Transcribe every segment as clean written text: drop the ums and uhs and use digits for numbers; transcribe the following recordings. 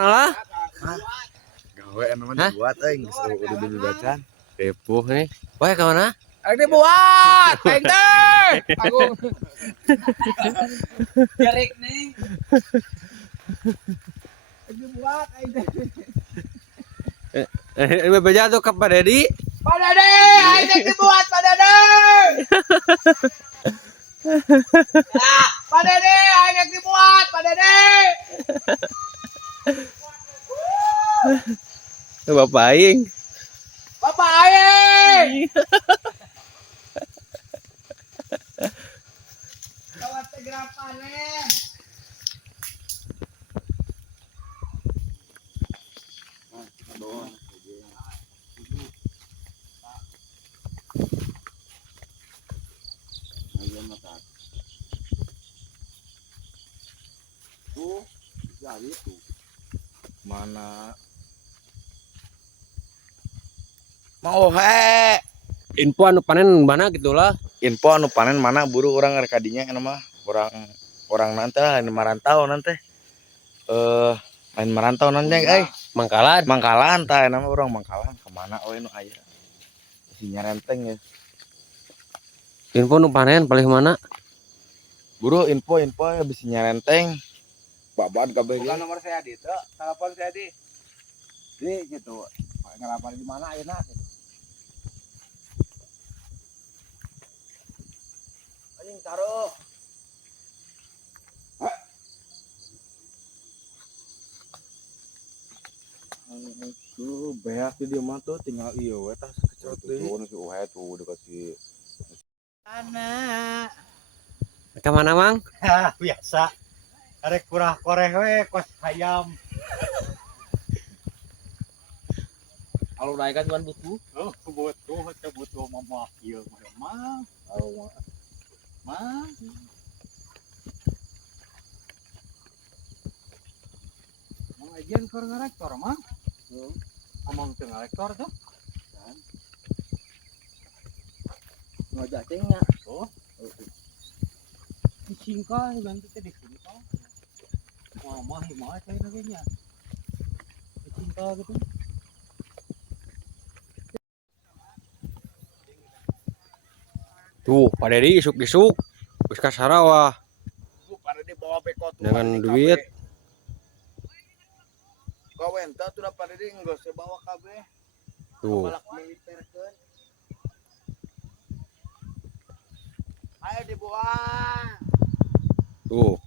Malah gawe namanya buat geus udah dibacan. kepo nih. Wah, ke mana? Ayo dibuat, aing teh. Aku Jarik nih. ayo dibuat aing teh. Beja tuh ke Pak Dedi. Pak Dede, aing teh dibuat Pak Dede. Pak Dede, aing teh dibuat Pak Dede. Bapak aing. Bapak aing. Kawan teh gerapane. Tuh, jadi tuh. Mana? Mau he. Info anu panen mana gitulah. Info anu panen mana buru orang rekadinya anu mah orang nanti lah marantau nanti main marantau nanti mangkalan tah nama orang mangkalan kemana nu aya si nyarenteng ya Info nu panen paling mana? buru info ya bisa nyarenteng babat kabeh Bukan nomor saya di itu, telepon saya di gitu. Ngelapan di mana ayeuna gitu. Anjing taruh. tuh beak di dia mah tuh tinggal iyo we tah sakecot deui tuh si uhe tuh dekat si Anak. Ke mana, Mang? Biasa. Arek kurah koreh we kos hayam. Kalau naik kan tuan buku. Oh, butuh mama ieu mah. Mah. Mau ajian keur ngarektor mah. Ngomong teu ngarektor tuh. Ngajak cengnya. Oh. Singkah ganti teh di sini kau. Mama himah teh nagenya. Singkah gitu. Tuh, Pak Dedi isuk-isuk. Wis ka Sarawah tuh pada dibawa bekot dengan duit. kawen tah tuh pada di geus bawa kabeh Tuh. balak militerkeun ayo dibuat Tuh.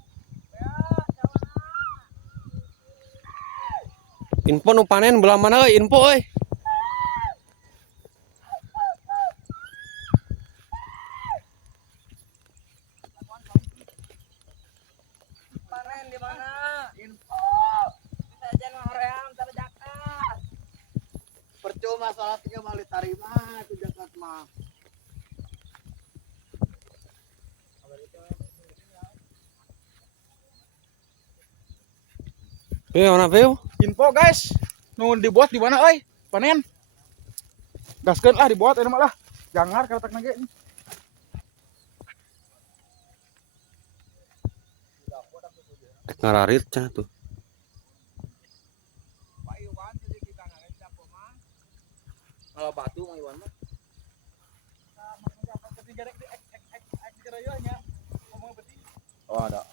Info nu panen belah mana euy info euy. Panen di mana? Info. Kita aja ngoream terjakat. percuma salat tiga balik tarima itu jakat mah Mana view? Info guys, nu dibuat di mana euy? Panen. Gaskeun lah dibuat anu mah lah. Jangar karatak nage. Ngararit cenah tuh. Kalau batu mang Iwan mah. oh ada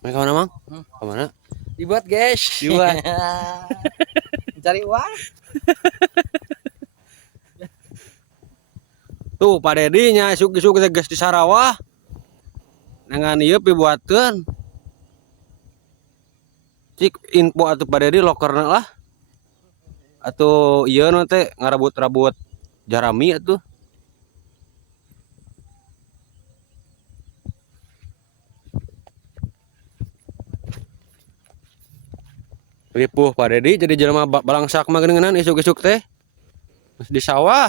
Main ke mana, Mang? Ke mana? Dibuat guys. Dibuat. Cari uang. Tuh, Pak Dedi nya isuk-isuk kita geus di Sarawah. Dengan ieu pibuatkeun. Cik info atuh Pak Dedi lokerna lah. Atuh ieu nu teh ngarabut-rabut jarami atuh. Ripuh Pak Dedi jadi jelema balangsak mah geuningan isuk-isuk teh. Di sawah.